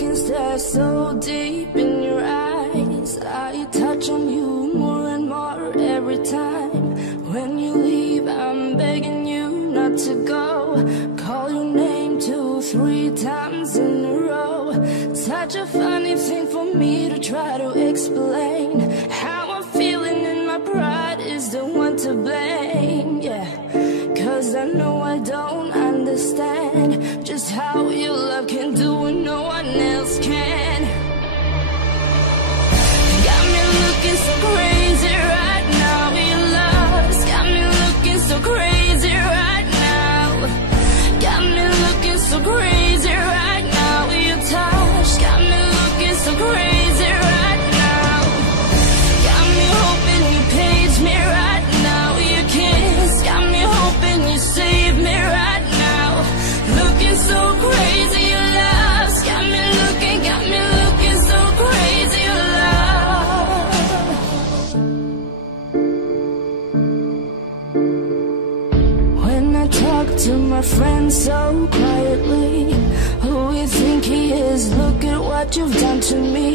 can stare so deep in your eyes. I touch on you more and more every time. When you leave, I'm begging you not to go. Call your name 2, 3 times in a row. Such a funny thing for me to try to explain. How I'm feeling and my pride is the one to blame. Yeah, 'cause I know I don't understand just how your love can do what no one else can. Got me looking so crazy right now. Your love's got me looking so crazy right now. Got me looking so crazy right now. Your touch got me looking so crazy right now. Got me hoping you page me right now. Your kiss got me hoping you save me right now. Looking so crazy, your love's got me looking so crazy, your love. When I talk to my friends so quietly, who you think he is? Look at what you've done to me.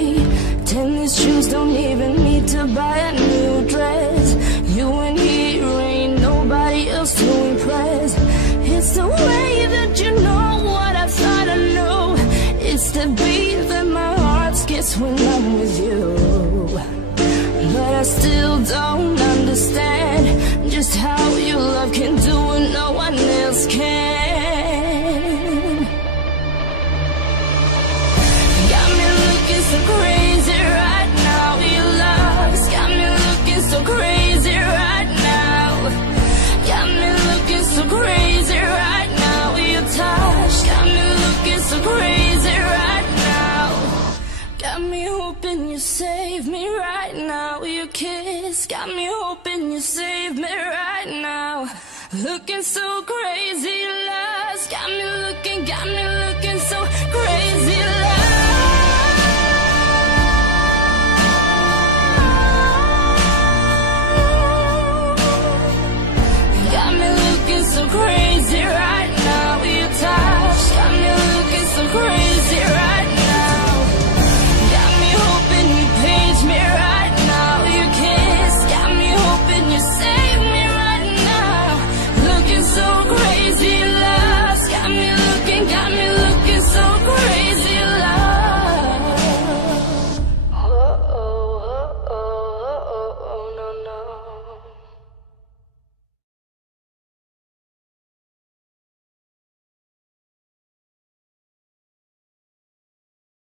Tennis shoes, don't even need to buy a new dress. You and here ain't nobody else to impress. It's the way that you know what I thought I knew. It's the beat that my heart skips when I'm with you. But I still don't understand just how your love can do what no one else can. Got me looking so crazy right now. Your love's got me looking so crazy right now. Got me looking so crazy right now. Your touch got me looking so crazy right now. Got me hoping you save me right now. Your kiss got me hoping you save me right now. Looking so crazy, your love's got me looking so crazy.